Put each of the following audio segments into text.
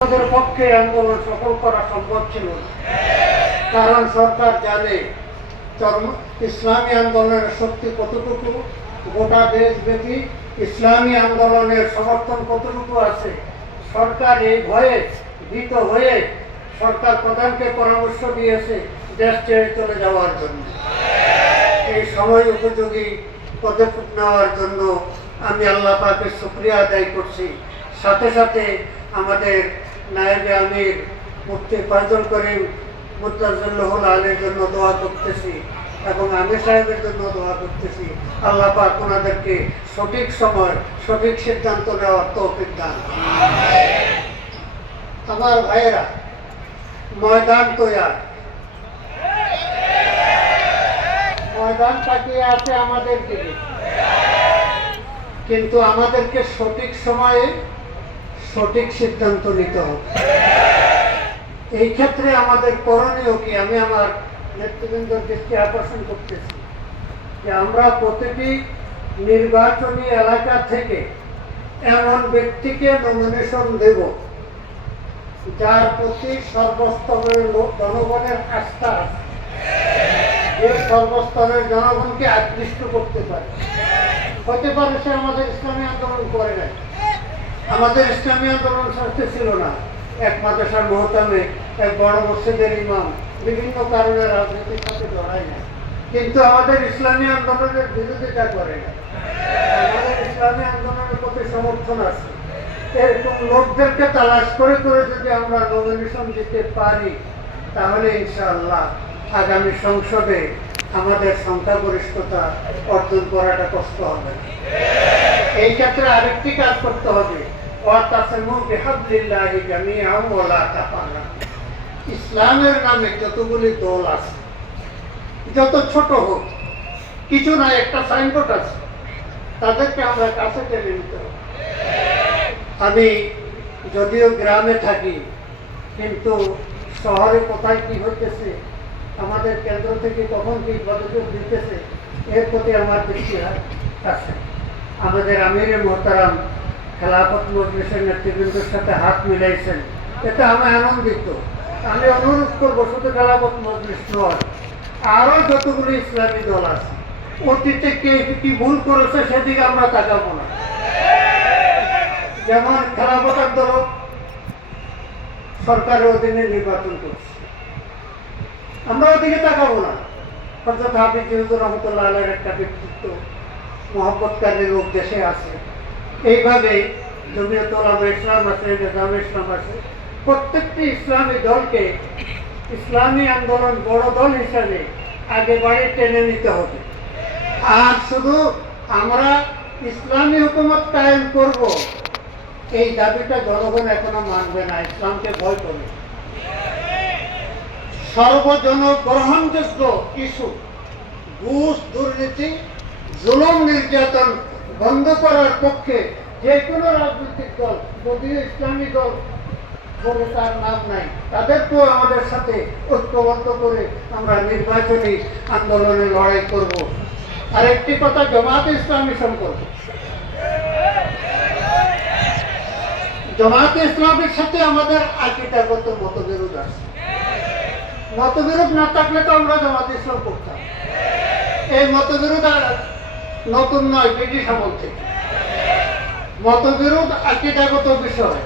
আমাদের পক্ষে আন্দোলন সফল করা সম্ভব ছিল কারণ সরকার জানে ইসলামী আন্দোলনের শক্তি কতটুকু, গোটা দেশব্যাপী ইসলামী আন্দোলনের সমর্থন কতটুকু আছে। সরকার এই ভয়ে ভীত হয়ে সরকার প্রধানকে পরামর্শ দিয়েছে দেশ ছেড়ে চলে যাওয়ার জন্য। এই সময় উপযোগী পদক্ষেপ নেওয়ার জন্য আমি আল্লাহ পাকের শুক্রিয়া আদায় করছি। সাথে সাথে আমাদের নায়েবে আমির মুফতি ফয়জল করিম মুতাজুল্লাহুল আলের জন্য দোয়া করতেছি এবং আমির সাহেবের জন্য দোয়া করতেছি। আল্লাহ পাক ওনাদেরকে সঠিক সময়, সঠিক সিদ্ধান্ত নেওয়ার তৌফিক দান। আমার ভাইয়েরা, ময়দান তৈয়ার। ময়দান তাকিয়ে আছে আমাদের দিকে কিন্তু আমাদেরকে সঠিক সময়ে সঠিক সিদ্ধান্ত নিতে হবে। এই ক্ষেত্রে আমাদের করণীয় কি? আমি আমার নেতৃবৃন্দর দৃষ্টি আকর্ষণ করতেছি যে আমরা প্রতিটি নির্বাচনী এলাকা থেকে এমন ব্যক্তিকে নমিনেশন দেব যার প্রতি সর্বস্তরের জনগণের আস্থা আছে। যে সর্বস্তরের জনগণকে আকৃষ্ট করতে পারে। হতে পারে সে আমাদের ইসলামী আন্দোলন করে নাই। আমাদের ইসলামী আন্দোলন স্বার্থে ছিল না। এক মাদ্রাসার মহতামে এক বড় মসজিদের ইমাম বিভিন্ন কারণে রাজনীতির সাথে জড়ায় না কিন্তু আমাদের ইসলামী আন্দোলনের বিরোধিতা করে না। আমাদের ইসলামী আন্দোলনের প্রতি সমর্থন আছে। এরকম লোকদেরকে তালাশ করে করে যদি আমরা নমিনেশন দিতে পারি, তাহলে ইনশাআল্লাহ আগামী সংসদে আমাদের সংখ্যাগরিষ্ঠতা অর্জন করাটা কষ্ট হবে। না। এই ক্ষেত্রে আরেকটি কাজ করতে হবে। ইসলামের নামে যতগুলি দল আছে, যত ছোট হোক, কিছু না একটা সাইনবোর্ড আছে, তাদেরকে আমরা কাছে টেনে নিতে হবে। আমি যদিও গ্রামে থাকি, কিন্তু শহরে কোথায় কি হইতেছে, আমাদের কেন্দ্র থেকে কখন কি পদক্ষেপ দিতেছে এর প্রতি আমার দৃষ্টি আছে। আমাদের আমির মোহতারাম খেলাফত মজলিসের নেতৃবৃন্দের সাথে হাত মিলাইছেন। এতে আমি আনন্দিত। আমি অনুরোধ করব, শুধু খেলাফত মজলিস নয় আরও যতগুলি ইসলামী দল আছে, অতীতে কে কি ভুল করেছে সেদিকে আমরা তাকাবো না। যেমন খেলাফত আন্দোলন সরকারের অধীনে নির্বাচন করছে। আমরা ওদিকে তাকাবো না। অর্থাৎ হাফিজ রহমতুল্লাহ আলের একটা ব্যক্তিত্ব মহব্বতকারী লোক দেশে আছে। এইভাবে জমিয়ত ইসলাম আছে, নিজাম ইসলাম আছে। প্রত্যেকটি ইসলামী দলকে ইসলামী আন্দোলন বড় দল হিসাবে আগে বাড়ি টেনে নিতে হবে। আর শুধু আমরা ইসলামী হুকুমত কায়েম করব, এই দাবিটা জনগণ এখনও মানবে না, ইসলামকে ভয় করে। সর্বজন গ্রহণযোগ্য ইস্যু ঘুষ দুর্নীতি জুলুম নির্যাতন বন্ধ করার পক্ষে যে কোনো রাজনৈতিক দল যদিও ইসলামী দল বলে তার নাম নাই, তাদেরকেও আমাদের সাথে ঐক্যবদ্ধ করে আমরা নির্বাচনী আন্দোলনে লড়াই করব। আর একটি কথা, জমাত ইসলামী সম্পর্কে। জামাত ইসলামের সাথে আমাদের আকিদাগত মতবিরোধ আছে। মতবিরোধ না থাকলে তো আমরা জামাত ইসলাম করতাম। এই মতবিরোধ আর নতুন নয়, ব্রিটিশ আমল থেকে। মতবিরোধ আকিদাগত বিষয়।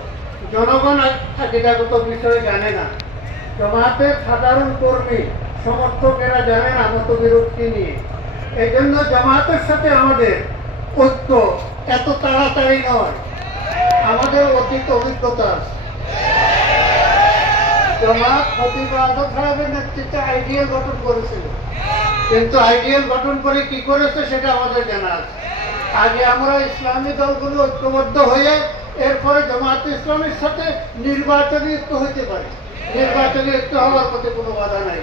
জনগণ আকিদাগত বিষয় জানে না। জমাতের সাধারণ কর্মী, সমর্থকেরা জানে না মতবিরোধ কি নিয়ে। এই জন্য জামাতের সাথে আমাদের ঐক্য এত তাড়াতাড়ি নয়। আমাদের অতীত অভিজ্ঞতা আছে। জামাত আজম সাহেবের নেতৃত্বে আইডিয়াল গঠন করেছিল। কিন্তু আইডিয়াল গঠন করে কি করেছে সেটা আমাদের জানা আছে। আগে আমরা ইসলামী দলগুলো ঐক্যবদ্ধ হয়ে এরপরে জামাত ইসলামের সাথে নির্বাচনী ঐক্য হতে পারে। নির্বাচনী ঐক্য হওয়ার প্রতি কোনো বাধা নাই।